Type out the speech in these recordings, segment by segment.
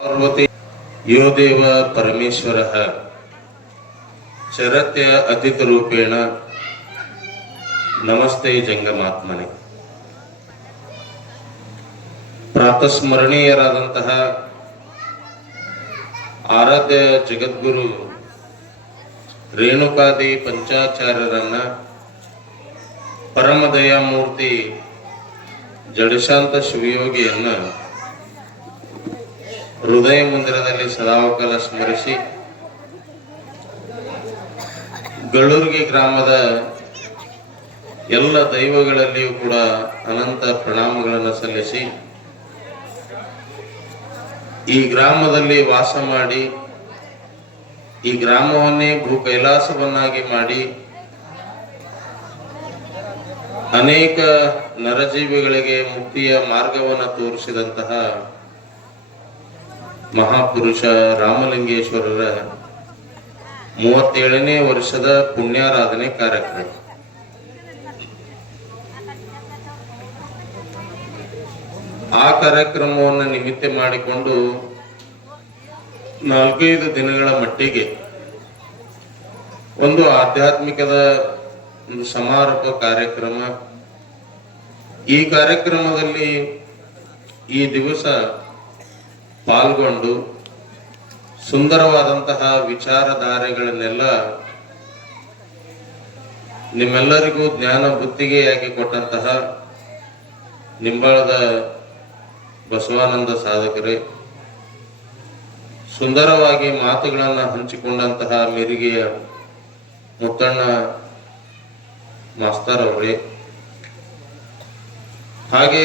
पार्वती यो देव परमेश्वरः चरत्य अतिथरूपेण नमस्ते जंगमात्मने। ಪ್ರಾತಸ್ಮರಣೀಯರಾದಂತಹ ಆರಾಧ್ಯ ಜಗದ್ಗುರು ರೇಣುಕಾದಿ ಪಂಚಾಚಾರ್ಯರನ್ನ ಪರಮದಯಾಮೂರ್ತಿ ಜಡಶಾಂತ ಶಿವಯೋಗಿಯನ್ನ ಹೃದಯ ಮಂದಿರದಲ್ಲಿ ಸದಾಕಾಲ ಸ್ಮರಿಸಿ ಗಳ್ಳೂರ್ಗಿ ಗ್ರಾಮದ ಎಲ್ಲ ದೈವಗಳಲ್ಲಿಯೂ ಕೂಡ ಅನಂತ ಪ್ರಣಾಮಗಳನ್ನು ಸಲ್ಲಿಸಿ ಈ ಗ್ರಾಮದಲ್ಲಿ ವಾಸ ಮಾಡಿ ಈ ಗ್ರಾಮವನ್ನೇ ಭೂ ಕೈಲಾಸವನ್ನಾಗಿ ಮಾಡಿ ಅನೇಕ ನರಜೀವಿಗಳಿಗೆ ಮುಕ್ತಿಯ ಮಾರ್ಗವನ್ನು ತೋರಿಸಿದಂತಹ ಮಹಾಪುರುಷ ರಾಮಲಿಂಗೇಶ್ವರರ 37ನೇ ವರ್ಷದ ಪುಣ್ಯಾರಾಧನೆ ಕಾರ್ಯಕ್ರಮ. ಆ ಕಾರ್ಯಕ್ರಮವನ್ನು ನಿಮಿತ್ತ ಮಾಡಿಕೊಂಡು 4-5 ದಿನಗಳ ಮಟ್ಟಿಗೆ ಒಂದು ಆಧ್ಯಾತ್ಮಿಕದ ಒಂದು ಸಮಾರೋಪ ಕಾರ್ಯಕ್ರಮ. ಈ ಕಾರ್ಯಕ್ರಮದಲ್ಲಿ ಈ ದಿವಸ ಪಾಲ್ಗೊಂಡು ಸುಂದರವಾದಂತಹ ವಿಚಾರಧಾರೆಗಳನ್ನೆಲ್ಲ ನಿಮ್ಮೆಲ್ಲರಿಗೂ ಜ್ಞಾನ ಬುದ್ಧಿಗೆಯಾಗಿ ಕೊಟ್ಟಂತಹ ನಿಂಬಾಳದ ಬಸವಾನಂದ ಸಾಧಕರೇ, ಸುಂದರವಾಗಿ ಮಾತುಗಳನ್ನು ಹಂಚಿಕೊಂಡಂತಹ ಮಿರಿಗೆಯ ಮುತ್ತಣ್ಣ ಮಾಸ್ತರ್ ಅವರೇ, ಹಾಗೆ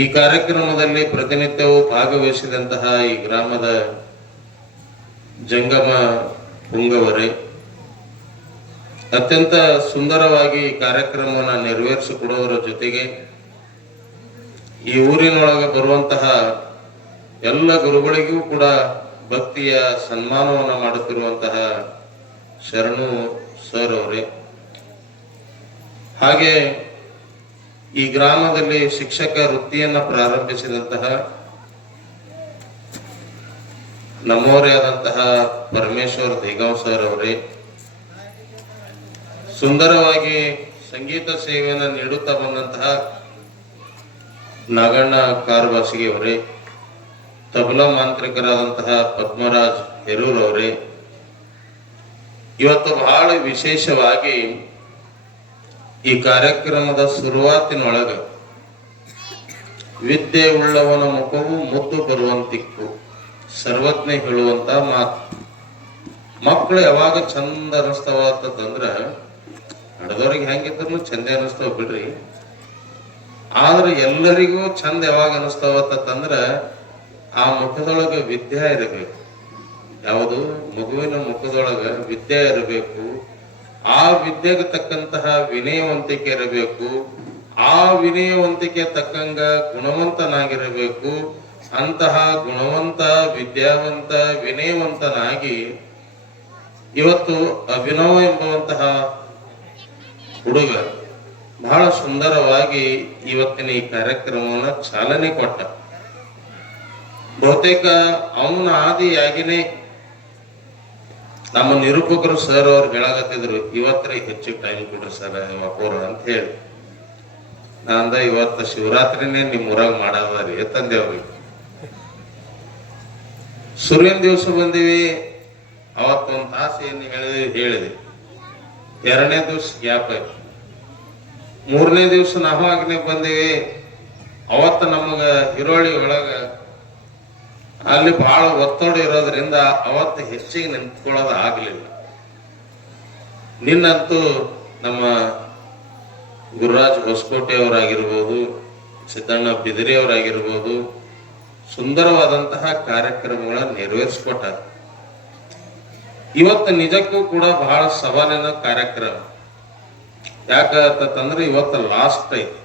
ಈ ಕಾರ್ಯಕ್ರಮದಲ್ಲಿ ಪ್ರತಿನಿತ್ಯವೂ ಭಾಗವಹಿಸಿದಂತಹ ಈ ಗ್ರಾಮದ ಜಂಗಮ ಪುಂಗವರೇ, ಅತ್ಯಂತ ಸುಂದರವಾಗಿ ಈ ಕಾರ್ಯಕ್ರಮವನ್ನು ನೆರವೇರಿಸಿಕೊಡುವುದರ ಜೊತೆಗೆ ಈ ಊರಿನೊಳಗೆ ಬರುವಂತಹ ಎಲ್ಲ ಗುರುಗಳಿಗೂ ಕೂಡ ಭಕ್ತಿಯ ಸನ್ಮಾನವನ್ನು ಮಾಡುತ್ತಿರುವಂತಹ ಶರಣು ಸರ್ ಅವರೇ, ಹಾಗೆ ಈ ಗ್ರಾಮದಲ್ಲಿ ಶಿಕ್ಷಕ ವೃತ್ತಿಯನ್ನ ಪ್ರಾರಂಭಿಸಿದಂತಹ ನಮ್ಮವರೇ ಆದಂತಹ ಪರಮೇಶ್ವರ್ ದೇಗಾಂವ್ ಸರ್ ಅವರೇ, ಸುಂದರವಾಗಿ ಸಂಗೀತ ಸೇವೆಯನ್ನು ನೀಡುತ್ತಾ ಬಂದಂತಹ ನಾಗಣ್ಣ ಕಾರ್ವಾಸಿಗೆ ಅವರೇ, ತಬಲಾ ಮಾಂತ್ರಿಕರಾದಂತಹ ಪದ್ಮರಾಜ್ ಹೆರೂರ್ ಅವರೇ, ಇವತ್ತು ಬಹಳ ವಿಶೇಷವಾಗಿ ಈ ಕಾರ್ಯಕ್ರಮದ ಶುರುವಾತಿನೊಳಗ ವಿದ್ಯೆ ಉಳ್ಳವನ ಮುಖವು ಮುದ್ದು ಬರುವಂತಿಕ್ಕು ಸರ್ವಜ್ಞ ಹೇಳುವಂತ ಮಾತು. ಮಕ್ಕಳು ಯಾವಾಗ ಚಂದ ಅನಿಸ್ತಾವ ಅಂತಂದ್ರ ನಡೆದವ್ರಿಗೆ ಹೆಂಗಿದ್ರು ಚಂದ ಅನಿಸ್ತಾವ ಬಿಡ್ರಿ, ಆದ್ರೆ ಎಲ್ಲರಿಗೂ ಚಂದ ಯಾವಾಗ ಅನಿಸ್ತಾವ ಅಂತಂದ್ರ ಆ ಮುಖದೊಳಗ ವಿದ್ಯೆ ಇರಬೇಕು. ಯಾವುದು ಮಗುವಿನ ಮುಖದೊಳಗ ವಿದ್ಯೆ ಇರಬೇಕು, ಆ ವಿದ್ಯೆಗೆ ತಕ್ಕಂತಹ ವಿನಯವಂತಿಕೆ ಇರಬೇಕು, ಆ ವಿನಯವಂತಿಕೆ ತಕ್ಕಂಗ ಗುಣವಂತನಾಗಿರಬೇಕು. ಅಂತಹ ಗುಣವಂತ, ವಿದ್ಯಾವಂತ, ವಿನಯವಂತನಾಗಿ ಇವತ್ತು ಅಭಿನವ ಎಂಬುವಂತಹ ಹುಡುಗ ಬಹಳ ಸುಂದರವಾಗಿ ಇವತ್ತಿನ ಈ ಕಾರ್ಯಕ್ರಮವನ್ನು ಚಾಲನೆ ಕೊಟ್ಟ. ಬಹುತೇಕ ಅವನ ಆದಿಯಾಗಿನೇ ನಮ್ಮ ನಿರೂಪಕರು ಸರ್ ಅವ್ರು ಹೇಳಾಕತ್ತಿದ್ರು, ಇವತ್ತೇ ಹೆಚ್ಚು ಟೈಮ್ ಕೊಡ್ರಿ ಸರ್ ಅಪ್ಪೋರ ಅಂತ ಹೇಳಿ. ನಾಂದ ಇವತ್ತು ಶಿವರಾತ್ರಿನೇ ನಿಮ್ ಊರಾಗ ಮಾಡಾದ್ರಿ ತಂದೆ ಅವ್ರಿಗೆ. ಸೂರ್ಯನ ದಿವಸ ಬಂದಿವಿ, ಅವತ್ತೊಂದು ತಾಸು ಏನು ಹೇಳಿದೆ. 2ನೇ ದಿವಸ ಗ್ಯಾಪ್ ಆಯ್ತು. 3ನೇ ದಿವಸ ನಾವಾಗ್ನೆ ಬಂದಿವಿ. ಅವತ್ತು ನಮಗ ಹಿರೋಳಿ ಒಳಗ ಅಲ್ಲಿ ಬಹಳ ಒತ್ತಡ ಇರೋದ್ರಿಂದ ಅವತ್ತು ಹೆಚ್ಚಿಗೆ ನಿಂತ್ಕೊಳ್ಳೋದು ಆಗ್ಲಿಲ್ಲ. ನಿನ್ನಂತೂ ನಮ್ಮ ಗುರುರಾಜ್ ಹೊಸಕೋಟೆ ಅವರಾಗಿರ್ಬೋದು, ಸಿದ್ದಣ್ಣ ಬಿದಿರಿ ಅವರಾಗಿರ್ಬೋದು, ಸುಂದರವಾದಂತಹ ಕಾರ್ಯಕ್ರಮಗಳನ್ನು ನೆರವೇರಿಸ್ಕೊಟ್ಟ. ಇವತ್ತು ನಿಜಕ್ಕೂ ಕೂಡ ಬಹಳ ಸವಾಲಿನ ಕಾರ್ಯಕ್ರಮ. ಯಾಕಂತಂದ್ರೆ ಇವತ್ತು ಲಾಸ್ಟ್ ಐತಿ.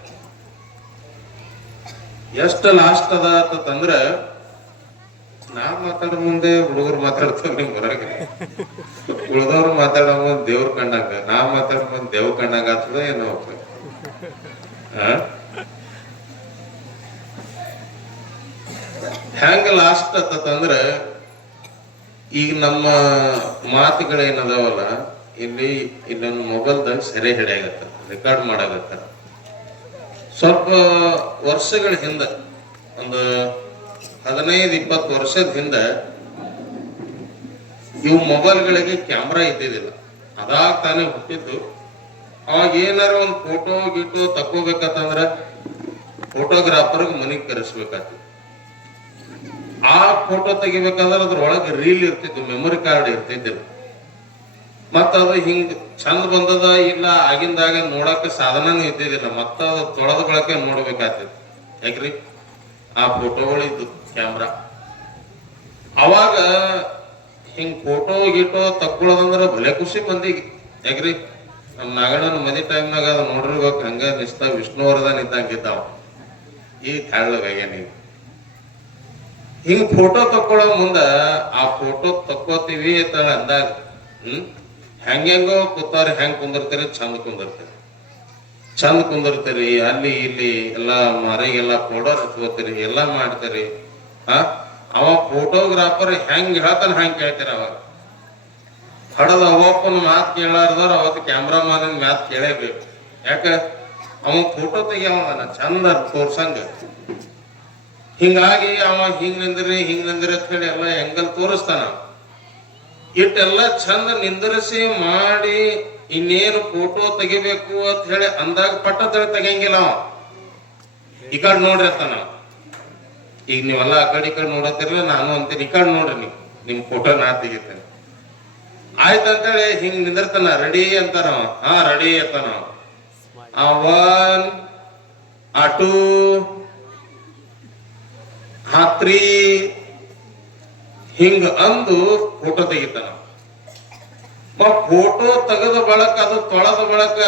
ಎಷ್ಟು ಲಾಸ್ಟ್ ಅದ ಅಂತಂದ್ರ ನಾ ಮಾತಾಡೋ ಮುಂದೆ ಹುಡುಗರು ಮಾತಾಡ್ತಾರ, ನಿಮ್ ಹೊರಗೆ ಉಳ್ದವ್ರು ಮಾತಾಡೋ ಮುಂದೆ ದೇವ್ರ ಕಂಡಂಗ, ನಾ ಮಾತಾಡೋ ಮುಂದೆ ದೇವ್ರ ಕಂಡಂಗ ಆಗ್ತದ ಏನೋ. ಹೆಂಗ ಲಾಸ್ಟ್ ಆತಂದ್ರ ಈಗ ನಮ್ಮ ಮಾತುಗಳೇನದಾವಲ್ಲ ಇಲ್ಲಿ ಇಲ್ಲೊಂದು ಮೊಬೈಲ್ದಾಗ ಸೆರೆ ಹಿಡಿಯಾಗತ್ತ, ರೆಕಾರ್ಡ್ ಮಾಡಾಗತ್ತಾರ. ಸ್ವಲ್ಪ ವರ್ಷಗಳ ಹಿಂದ, ಒಂದು 15-20 ವರ್ಷದ ಹಿಂದ ಇವು ಮೊಬೈಲ್ಗಳಿಗೆ ಕ್ಯಾಮ್ರಾ ಇದ್ದಿದ್ದಿಲ್ಲ, ಅದಾಗ ತಾನೇ ಹುಟ್ಟಿದ್ದು. ಅವಾಗ ಏನಾರ ಒಂದು ಫೋಟೋ ಗೀಟೋ ತಕೋಬೇಕಂತಂದ್ರ ಫೋಟೋಗ್ರಾಫರ್ಗೆ ಮನೆಗೆ ಕರೆಸ್ಬೇಕಾಗ್ತಿತ್ತು. ಆ ಫೋಟೋ ತೆಗಿಬೇಕಾದ್ರೆ ಅದ್ರೊಳಗೆ ರೀಲ್ ಇರ್ತಿತ್ತು, ಮೆಮೊರಿ ಕಾರ್ಡ್ ಇರ್ತಿದ್ದಿಲ್ಲ. ಮತ್ತ ಅದು ಹಿಂಗ್ ಚಂದ ಬಂದದ ಇಲ್ಲ ಆಗಿಂದಾಗ ನೋಡಕ ಸಾಧನನೂ ಇದ್ದಿದ್ದಿಲ್ಲ, ಮತ್ತ ಅದು ತೊಳೆದ ಬಳಕೆ ನೋಡ್ಬೇಕಾಗ್ತಿತ್ತು. ಯಾಕ್ರಿ ಆ ಫೋಟೋಗಳಿದ್ದು ಕ್ಯಾಮ್ರಾ. ಅವಾಗ ಹಿಂಗ್ ಫೋಟೋ ಗೀಟೋ ತಕ್ಕೊಳ್ಳೋದಂದ್ರ ಭಲೆ ಖುಷಿ ಮಂದಿಗೆ. ಯಾಕ್ರಿ ನಮ್ ನಾಗಣ್ಣನ ಮದಿ ಟೈಮ್ನಾಗ ಅದು ನೋಡಿರ್ಬೇಕು, ಹಂಗ ನಿಸ್ತ ವಿಷ್ಣುವರ್ಧನ್ ಇದ್ದಂಗಿದ್ದಾವ. ಈ ತೆಳ್ಳಗಾಗ್ಯಾನ. ಹಿಂಗ್ ಫೋಟೋ ತಕ್ಕೊಳ್ಳೋ ಮುಂದ ಆ ಫೋಟೋ ತಕ್ಕೋತೀವಿ ಅಂತ ಅಂದಾಗ ಹೆಂಗೋ ಕೂತಾರ, ಹೆಂಗ್ ಕುಂದಿರ್ತೀರಿ, ಚಂದ ಕುಂದಿರ್ತೀರಿ. ಅಲ್ಲಿ ಇಲ್ಲಿ ಎಲ್ಲಾ ಮಾರಿಗೆಲ್ಲ ಪೌಡರ್ ಹಚ್ಕೋತೀರಿ, ಎಲ್ಲಾ ಮಾಡ್ತೀರಿ. ಅವ ಫೋಟೋಗ್ರಾಫರ್ ಹೆಂಗ್ ಹೇಳ್ತಾನ ಹಂಗ್ ಕೇಳ್ತೀರ. ಅವಾಗ ಹಡದ ಅವಪ್ಪನ ಮಾತ್ ಕೇಳಾರ್ದವ್ರ ಅವತ್ತು ಕ್ಯಾಮ್ರಾಮನ್ ಮಾತ್ ಕೇಳೇಬೇಕು. ಯಾಕ ಅವ ಫೋಟೋ ತೆಗಿಯವನ ಚಂದ ತೋರ್ಸಂಗ. ಹಿಂಗಾಗಿ ಅವ ಹಿಂಗ್ ನಿಂದ್ರಿ ಅಂತ ಹೇಳಿ ಎಲ್ಲ ಹೆಂಗಲ್ ತೋರಿಸ್ತಾನ. ಇಟ್ಟೆಲ್ಲ ಚಂದ ನಿಂದ್ರಿಸಿ ಮಾಡಿ ಇನ್ನೇನು ಫೋಟೋ ತೆಗಿಬೇಕು ಅಂತ ಹೇಳಿ ಅಂದಾಗ ಪಟ್ಟ ತೆಗಿಯಂಗಿಲ್ಲ. ಅವ ಈ ಕಡೆ ನೋಡ್ರಿ ಅತ್ತಾನ. ಈಗ ನೀವೆಲ್ಲ ಆ ಕಡೆ ನೋಡತ್ತಿರ್ಲಿ, ನಾನು ಅಂತೀನಿ ಈ ಕಡೆ ನೋಡ್ರಿ, ನಿಮ್ ಫೋಟೋ ನಾ ತೆಗಿತೇನೆ ಆಯ್ತಂತೇಳಿ ಹಿಂಗ್ ನಿಂದಿರ್ತಾನ. ರೆಡಿ ಅಂತಾನ. ರೆಡಿ ಅಂತಾನ. 1 2 3 ಹಿಂಗ ಅಂದು ಫೋಟೋ ತೆಗಿತಾನ. ಫೋಟೋ ತೆಗೆದ ಬಳಕ ಅದು ತೊಳೆದ ಬಳಕ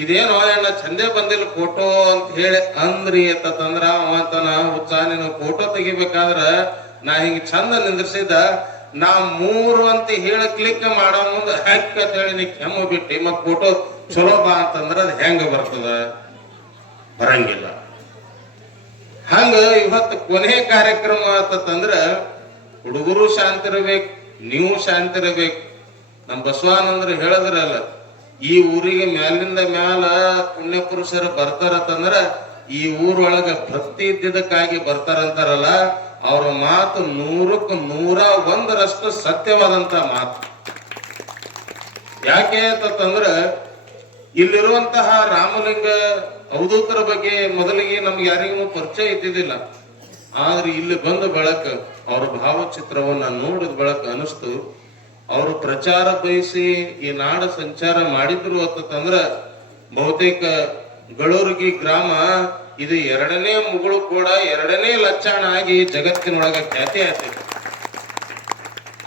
ಇದೇನೋ ಎಣ್ಣ ಚಂದೇ ಬಂದಿಲ್ಲ ಫೋಟೋ ಅಂತ ಹೇಳಿ ಅಂದ್ರಿ ಅಂತಂದ್ರ ಅವಂತನ ಹುಚ್ಚ, ನೀನು ಫೋಟೋ ತೆಗಿಬೇಕಾದ್ರ ನಾ ಹಿಂಗ ಚಂದ ನಿಂದ್ರಿಸಿದ, ನಾ 3 ಅಂತ ಹೇಳಿ ಕ್ಲಿಕ್ ಮಾಡೋ ಮುಂದೆ ಹೆಕ್ ಅಂತ ಹೇಳಿ ನೀ ಕೆಮ್ಮು ಬಿಟ್ಟಿ ಮತ್ ಫೋಟೋ ಚಲೋ ಬಾ ಅಂತಂದ್ರ ಅದ್ ಹೆಂಗ ಬರ್ತದ? ಬರಂಗಿಲ್ಲ. ಹಂಗ ಇವತ್ತು ಕೊನೆ ಕಾರ್ಯಕ್ರಮ ಅಂತಂದ್ರ ಹುಡುಗರು ಶಾಂತಿ ಇರಬೇಕು, ನೀವು ಶಾಂತಿ ಇರಬೇಕು. ನಮ್ ಬಸವಾನಂದ್ರ ಹೇಳಿದ್ರಲ್ಲ, ಈ ಊರಿಗೆ ಮ್ಯಾಲಿಂದ ಮ್ಯಾಲ ಪುಣ್ಯ ಪುರುಷರು ಬರ್ತಾರಂತಂದ್ರ ಈ ಊರೊಳಗ ಭಕ್ತಿ ಇದ್ದಿದ್ದಕ್ಕಾಗಿ ಬರ್ತಾರಂತಾರಲ್ಲ, ಅವ್ರ ಮಾತು 100ಕ್ಕೆ 101ರಷ್ಟು ಸತ್ಯವಾದಂತ ಮಾತು. ಯಾಕೆ ಅಂತಂದ್ರ ಇಲ್ಲಿರುವಂತಹ ರಾಮಲಿಂಗ ಅವಧೂತರ ಬಗ್ಗೆ ಮೊದಲಿಗೆ ನಮ್ಗೆ ಯಾರಿಗೂ ಪರಿಚಯ ಇದ್ದಿದ್ದಿಲ್ಲ. ಆದ್ರೆ ಇಲ್ಲಿ ಬಂದ ಬಳಕ ಅವ್ರ ಭಾವಚಿತ್ರವನ್ನ ನೋಡಿದ ಬಳಕ ಅನಿಸ್ತು, ಅವರು ಪ್ರಚಾರ ಬಯಸಿ ಈ ನಾಡ ಸಂಚಾರ ಮಾಡಿದ್ರು ಅಂತಂದ್ರ ಬಹುತೇಕ ಗಳೂರ್ಗಿ ಗ್ರಾಮ ಇದು 2ನೇ ಮುಗುಳು ಕೂಡ 2ನೇ ಲಕ್ಷಣ ಆಗಿ ಜಗತ್ತಿನೊಳಗ ಖ್ಯಾತಿ ಆಯ್ತೈತಿ.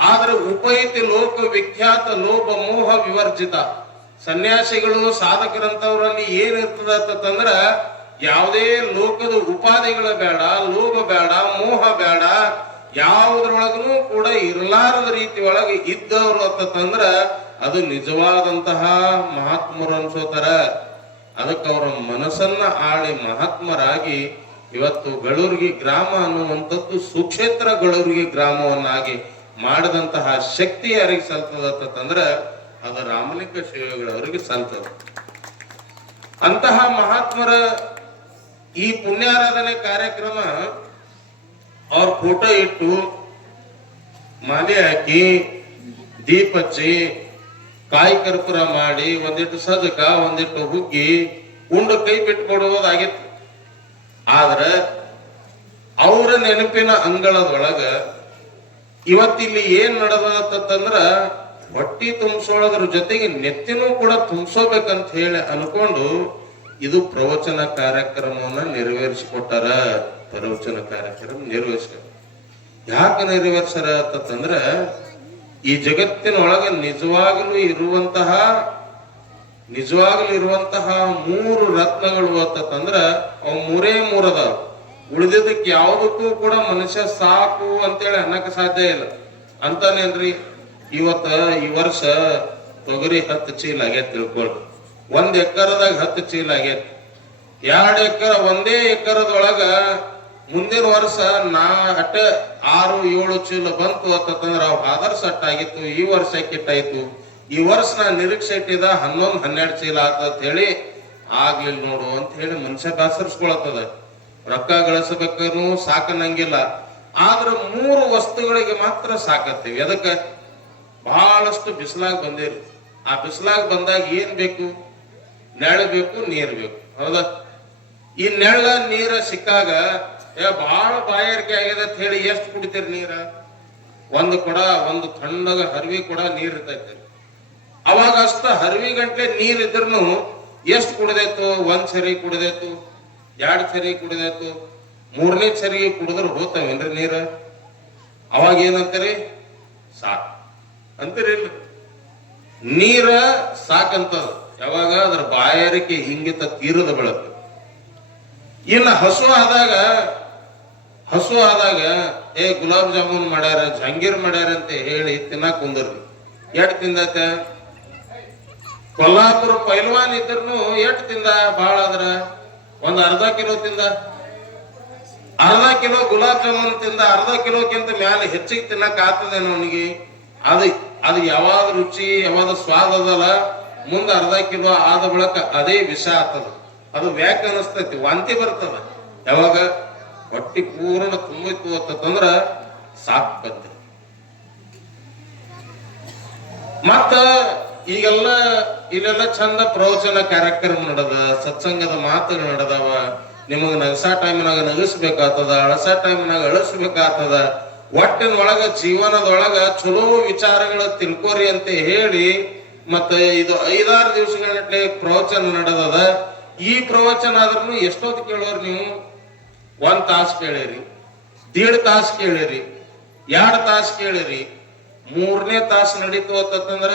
ಆದ್ರೆ ಉಪೈತಿ ಲೋಕ ವಿಖ್ಯಾತ ಲೋಭ ಮೋಹ ವಿವರ್ಜಿತ. ಸನ್ಯಾಸಿಗಳು ಸಾಧಕರಂತವ್ರಲ್ಲಿ ಏನಿರ್ತದ ಅಂತಂದ್ರ ಯಾವುದೇ ಲೋಕದ ಉಪಾಧಿಗಳು ಬೇಡ, ಲೋಭ ಬೇಡ, ಮೋಹ ಬೇಡ, ಯಾವುದ್ರೊಳಗೂ ಕೂಡ ಇರಲಾರದ ರೀತಿ ಒಳಗೆ ಇದ್ದವರು ಅಂತಂದ್ರ ಅದು ನಿಜವಾದಂತಹ ಮಹಾತ್ಮರು ಅನ್ಸೋತಾರ. ಅದಕ್ಕೆ ಅವರ ಮನಸ್ಸನ್ನ ಆಳಿ ಮಹಾತ್ಮರಾಗಿ ಇವತ್ತು ಗಳೂರ್ಗಿ ಗ್ರಾಮ ಅನ್ನುವಂಥದ್ದು ಸುಕ್ಷೇತ್ರ ಗಳೂರ್ಗಿ ಗ್ರಾಮವನ್ನಾಗಿ ಮಾಡಿದಂತಹ ಶಕ್ತಿ ಯಾರಿಗೆ ಸಲ್ತದ ಅಂತಂದ್ರ ಅದು ರಾಮಲಿಂಗ ಶ್ರೀಗಳವರಿಗೆ ಸಲ್ತದ. ಅಂತಹ ಮಹಾತ್ಮರ ಈ ಪುಣ್ಯಾರಾಧನೆ ಕಾರ್ಯಕ್ರಮ ಅವ್ರ ಫೋಟೋ ಇಟ್ಟು ಮಾಲೆ ಹಾಕಿ ದೀಪ ಹಚ್ಚಿ ಕಾಯಿ ಕರ್ಪೂರ ಮಾಡಿ ಒಂದಿಟ್ಟು ಸಜಕ ಒಂದಿಟ್ಟು ಹುಗ್ಗಿ ಉಂಡು ಕೈ ಬಿಟ್ಕೊಡುವುದಾಗಿತ್ತು. ಆದ್ರ ಅವರ ನೆನಪಿನ ಅಂಗಳದೊಳಗ ಇವತ್ತಿಲ್ಲಿ ಏನ್ ನಡೆದಂದ್ರ ಹೊಟ್ಟಿ ತುಂಬಿಸೋಳದ್ರ ಜೊತೆಗೆ ನೆತ್ತಿನೂ ಕೂಡ ತುಂಬಿಸೋಬೇಕಂತ ಹೇಳಿ ಅನ್ಕೊಂಡು ಇದು ಪ್ರವಚನ ಕಾರ್ಯಕ್ರಮವನ್ನ ನೆರವೇರಿಸಿಕೊಟ್ಟಾರ. ಪ್ರವಚನ ಕಾರ್ಯಕ್ರಮ ನೆರವೇರಿಸ್ಯಾರ. ಯಾಕೆ ನೆರವೇರ್ಸಾರ ಅಂತಂದ್ರ ಈ ಜಗತ್ತಿನೊಳಗೆ ನಿಜವಾಗಲೂ ಇರುವಂತಹ 3 ರತ್ನಗಳು ಅಂತಂದ್ರ ಅವ್ 3 ಅದಾವ. ಉಳಿದಿದ್ದಕ್ಕೆ ಯಾವುದಕ್ಕೂ ಕೂಡ ಮನುಷ್ಯ ಸಾಕು ಅಂತೇಳಿ ಅನ್ನಕ್ಕೆ ಸಾಧ್ಯ ಇಲ್ಲ. ಅಂತಾನೇನ್ರಿ ಇವತ್ತ ಈ ವರ್ಷ ತೊಗರಿ 10 ಚೀಲ ಆಗೇತ್ ತಿಳ್ಕೊಳ್ರಿ. 1 ಎಕರೆದಾಗ 10 ಚೀಲ ಆಗೇತ್. 2 ಎಕರೆ, 1 ಎಕರೆದೊಳಗ ಮುಂದಿನ ವರ್ಷ ನಾ ಅಟ್ಟ 6-7 ಚೀಲ ಬಂತು ಅಂತಂದ್ರ ಆದರ್ಶ ಅಟ್ಟಾಗಿತ್ತು, ಈ ವರ್ಷ ಕಿಟ್ಟಾಯ್ತು, ಈ ವರ್ಷ ನಾ ನಿರೀಕ್ಷೆ ಇಟ್ಟಿದ 11-12 ಚೀಲ ಆತ ಹೇಳಿ ಆಗ್ಲಿಲ್ಲ ನೋಡು ಅಂತ ಹೇಳಿ ಮನುಷ್ಯ ಬೇಸರಿಸ್ಕೊಳತ್ತದ. ರೊಕ್ಕ ಗಳಿಸಬೇಕನು ಸಾಕನಂಗಿಲ್ಲ, ಆದ್ರ 3 ವಸ್ತುಗಳಿಗೆ ಮಾತ್ರ ಸಾಕತ್ತೀವಿ. ಅದಕ್ಕೆ ಬಹಳಷ್ಟು ಬಿಸಿಲಾಗ ಬಂದಿರಿ. ಆ ಬಿಸಿಲಾಗ ಬಂದಾಗ ಏನ್ ಬೇಕು? ನೆರಳು ಬೇಕು, ನೀರ್ ಬೇಕು. ಹೌದಾ? ಈ ನೆರಳ ನೀರ ಸಿಕ್ಕಾಗ ಬಹಳ ಬಾಯಾರಿಕೆ ಆಗಿದೆ ಅಂತ ಹೇಳಿ ಎಷ್ಟು ಕುಡಿತೀರಿ ನೀರ? ಒಂದು ಕೊಡ, ಒಂದು ತಣ್ಣಗ ಹರಿವಿ ಕೊಡ ನೀರ್ ಇರ್ತೈತಿ. ಅವಾಗ ಅಷ್ಟ ಹರಿವಿ ಗಂಟ್ಲೆ ನೀರ್ ಇದ್ರೂ ಎಷ್ಟು ಕುಡಿದೈತು? 1 ಸರಿ ಕುಡಿದೈತು, 2 ಸರಿ ಕುಡಿದೈತು, 3ನೇ ಸರಿ ಕುಡಿದ್ರೆ ಹೋಗ್ತಾವೇನ್ರಿ ನೀರ? ಅವಾಗ ಏನಂತೀರಿ? ಸಾಕ್ ಅಂತೀರಿಲ್ಲ? ನೀರ ಸಾಕಂತದ ಯಾವಾಗ ಅದ್ರ ಬಾಯಾರಿಕೆ ಹಿಂಗಿತ ತೀರದ ಬೆಳಕು. ಇನ್ನು ಹಸು ಆದಾಗ ಗುಲಾಬ್ ಜಾಮೂನ್ ಮಾಡ್ಯಾರ, ಜಂಗೀರ್ ಮಾಡ್ಯಾರ ಅಂತ ಹೇಳಿ ತಿನ್ನಾಕ್ ಕುಂದ್ರಿ. ಎಟ್ ತಿಂದತ? ಕೊಲ್ಲಾಪುರ ಪೈಲ್ವಾನ್ ಇದ್ರೂ ಎಟ್ ತಿಂದ? ಬಾಳ ಆದ್ರ ಒಂದ್ ಅರ್ಧ ಕಿಲೋ ತಿಂದ. ಅರ್ಧ ಕಿಲೋ ಗುಲಾಬ್ ಜಾಮೂನ್ ತಿಂದ. ಅರ್ಧ ಕಿಲೋಕ್ಕಿಂತ ಮ್ಯಾಲೆ ಹೆಚ್ಚಿಗೆ ತಿನ್ನಕ್ ಆಗ್ತದೇನೋ ಅವನಿಗೆ? ಅದು ಯಾವಾಗ ರುಚಿ, ಯಾವಾಗ ಸ್ವಾದ ಅದಲ್ಲ, ಮುಂದ ಅರ್ಧ ಕಿಲೋ ಆದ ಬಳಕ ಅದೇ ವಿಷ ಆಗ್ತದ. ಅದು ವ್ಯಾಕ್ ಅನಿಸ್ತೈತಿ, ವಾಂತಿ ಬರ್ತದ. ಯಾವಾಗ ಹೊಟ್ಟಿ ಪೂರ್ಣ ತುಂಬಿತ್ತು ಅಂತಂದ್ರ ಸಾಕ್ ಬಂದ. ಮತ್ತ ಈಗೆಲ್ಲ ಇಲ್ಲೆಲ್ಲ ಚಂದ ಪ್ರವಚನ ಕಾರ್ಯಕ್ರಮ ನಡೆದ, ಸತ್ಸಂಗದ ಮಾತುಗಳು ನಡೆದವ. ನಿಮಗ ನಗಸಾ ಟೈಮ್ನಾಗ ನಗಿಸ್ಬೇಕಾಗ್ತದ, ಅಳಸಾ ಟೈಮ್ನಾಗ ಅಳಿಸ್ಬೇಕಾಗ್ತದ. ಒಟ್ಟಿನೊಳಗ ಜೀವನದೊಳಗ ಚಲೋ ವಿಚಾರಗಳ ತಿಳ್ಕೋರಿ ಅಂತ ಹೇಳಿ ಮತ್ತೆ ಇದು 5-6 ದಿವಸಗಳ ಪ್ರವಚನ ನಡೆದದ. ಈ ಪ್ರವಚನ ಆದ್ರೂ ಎಷ್ಟೊತ್ತು ಕೇಳೋರು ನೀವು? 1 ತಾಸು ಕೇಳಿರಿ, 1.5 ತಾಸು ಕೇಳಿರಿ, 2 ತಾಸು ಕೇಳಿರಿ, 3ನೇ ತಾಸು ನಡೀತು ಅಂತಂದ್ರ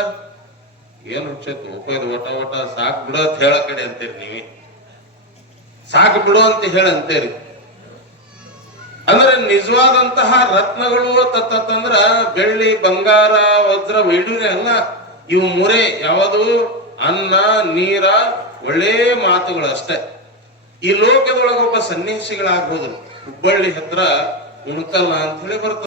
ಏನ್ ಹುಚ್ಚೈತು ಉಪಯೋಗ ಒಟ ಸಾಕ್ ಬಿಡೋ ಅಂತ ಹೇಳ ಕಡೆ ಅಂತೀರಿ. ನೀವೇ ಸಾಕು ಬಿಡು ಅಂತ ಹೇಳಂತೇರಿ. ಅಂದ್ರೆ ನಿಜವಾದಂತಹ ರತ್ನಗಳು ತತ್ತಂದ್ರ ಬೆಳ್ಳಿ, ಬಂಗಾರ, ವಜ್ರ, ವೈಡೂರ್ಯ ಅಲ್ಲ. ಇವು 3 ಯಾವುದು? ಅನ್ನ, ನೀರ, ಒಳ್ಳೆ ಮಾತುಗಳು ಅಷ್ಟೇ. ಈ ಲೋಕದೊಳಗೊಬ್ಬ ಸನ್ಯಾಸಿಗಳಾಗ್ಬೋದು. ಹುಬ್ಬಳ್ಳಿ ಹತ್ರ ಉಣಕಲ್ಲ ಅಂತ ಹೇಳಿ ಬರ್ತದೆ.